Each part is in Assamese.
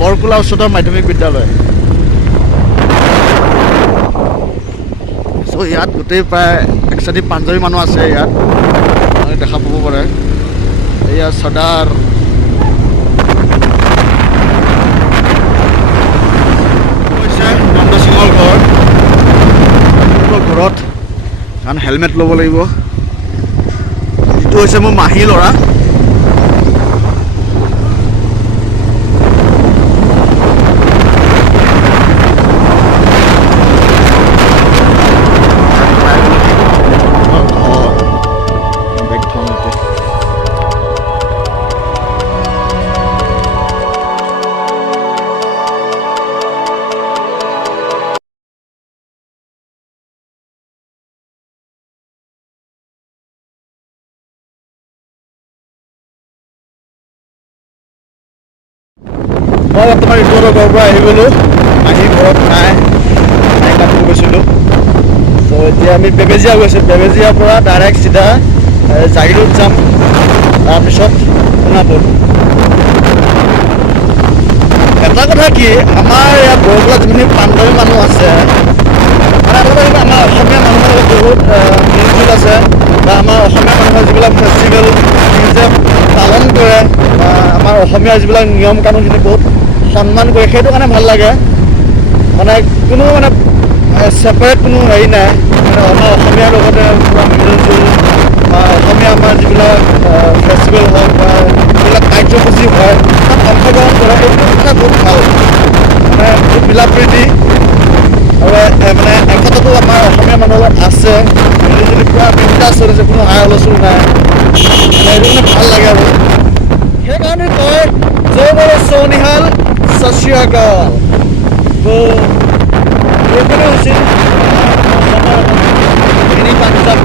বৰকোলা উচ্চতৰ মাধ্যমিক বিদ্যালয়। চ' ইয়াত গোটেই প্ৰায় এক চাইডে পাঞ্জাবী মানুহ আছে। ইয়াত দেখা পাব পাৰে। এয়া চৰ্দাৰ নন্দ সিঙৰ ঘৰ। ঘৰত কাৰণ হেলমেট ল'ব লাগিব। এইটো হৈছে মোৰ মাহী ল'ৰা। মই বৰ্তমান ঋতুহঁতৰ ঘৰৰ পৰা আহি গ'লোঁ। আহি ঘৰত নাই কাপোৰ গৈছিলোঁ। ত' এতিয়া আমি বেবেজীয়া গৈছোঁ। বেবেজীয়াৰ পৰা ডাইৰেক্ট চিধা জাগিৰোড যাম, তাৰপিছত সোণাপুৰ। এটা কথা কি, আমাৰ ইয়াত বৰকোলাত যিখিনি পাঞ্জাবী মানুহ আছে, মানে আপোনালোকে আমাৰ অসমীয়া মানুহৰ লগত বহুত মিলজুল আছে, বা আমাৰ অসমীয়া মানুহৰ যিবিলাক ফেষ্টিভেল নিজে পালন কৰে, বা আমাৰ অসমীয়াৰ যিবিলাক নিয়ম কানুনখিনি বহুত সন্মান কৰে, সেইটো কাৰণে ভাল লাগে। মানে কোনো মানে ছেপাৰেট কোনো হেৰি নাই, মানে আমাৰ অসমীয়াৰ লগতে পূৰা মিলজুল, বা অসমীয়া আমাৰ যিবিলাক ফেষ্টিভেল হওক বা যিবিলাক কাৰ্যসূচী হয় তাত অংশগ্ৰহণ কৰে, এইটো কথা বহুত ভাল। মানে বহুত মিলা প্ৰীতি আৰু মানে একতাটো আমাৰ অসমীয়া মানুহৰ লগত আছে। মিলিজুলি পূৰা বিন্দাছ চলিছে, কোনো হাই হুলস্থুল নাই। মানে এইটো মানে ভাল লাগে আৰু সেইকাৰণে কয় জয় বলো চৌনিহাল সত শ্ৰী আকাল। তো এইখনে হৈছিল মিনি পাঞ্জাৱ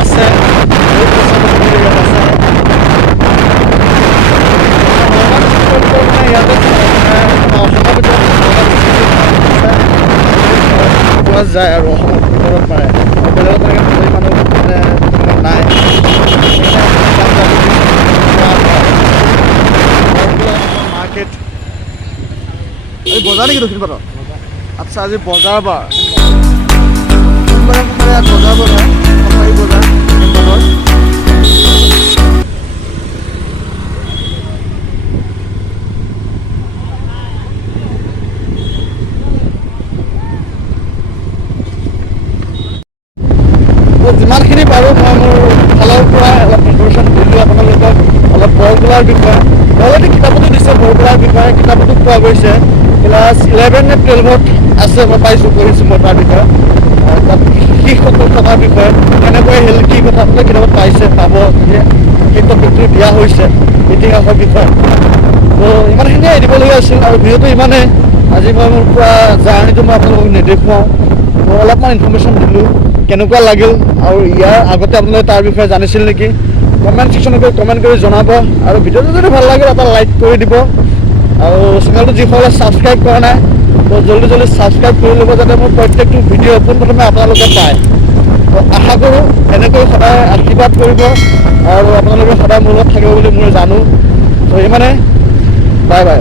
আছে। পোৱা যায় আৰু অসমৰ ভিতৰত পাৰে, বেলেগত তেনেকৈ মানুহ মানে নাই। মাৰ্কেট এই বজাৰ নেকি দক্ষিণ পাটত? আচ্ছা, আজি বজাৰ বাৰ। ইয়াত বজাৰ বজাৰ এই বজাৰ দক্ষিণ পাটৰ। যিমানখিনি পাৰোঁ মই মোৰ ফালৰ পৰা অলপ ইনফৰমেশ্যন দিলোঁ আপোনালোকক, অলপ বৰকোলাৰ বিষয়ে। অলৰেডি কিতাপতো দিছে বৰকোলাৰ বিষয়ে, কিতাপতো পোৱা গৈছে। ক্লাছ 11 নে 12ত আছে, মই পাইছোঁ, পঢ়িছোঁ মই তাৰ বিষয়ে। তাত শিশুসকল থকাৰ বিষয়ে কেনেকৈ কি কথা বোলে কিতাপত পাইছে, পাব, সেই টপিকটো দিয়া হৈছে ইতিহাসৰ বিষয়ে। ত' ইমানখিনিয়ে দিবলগীয়া আছিল আৰু ভিডিঅ'টো ইমানেই। আজি মই মোৰ পৰা জাৰ্ণিটো মই আপোনালোকক নেদেখুৱাওঁ, মই অলপমান ইনফৰমেশ্যন দিলোঁ কেনেকুৱা লাগিল, আৰু ইয়াৰ আগতে আপোনালোকে তাৰ বিষয়ে জানিছিল নেকি, কমেণ্ট ছেকশ্যনত গৈ কমেণ্ট কৰি জনাব। আৰু ভিডিঅ'টো যদি ভাল লাগে এটা লাইক কৰি দিব, আৰু চেনেলটো যিসকলে ছাবস্ক্ৰাইব কৰা নাই তো জলদি ছাবস্ক্ৰাইব কৰি ল'ব, যাতে মোৰ প্ৰত্যেকটো ভিডিঅ' পোনপ্ৰথমে আপোনালোকে পায়। তো আশা কৰোঁ এনেকৈ সদায় আশীৰ্বাদ কৰিব আৰু আপোনালোকে সদায় মোৰ লগত থাকিব বুলি মই জানো। তো ইমানে, বাই বাই।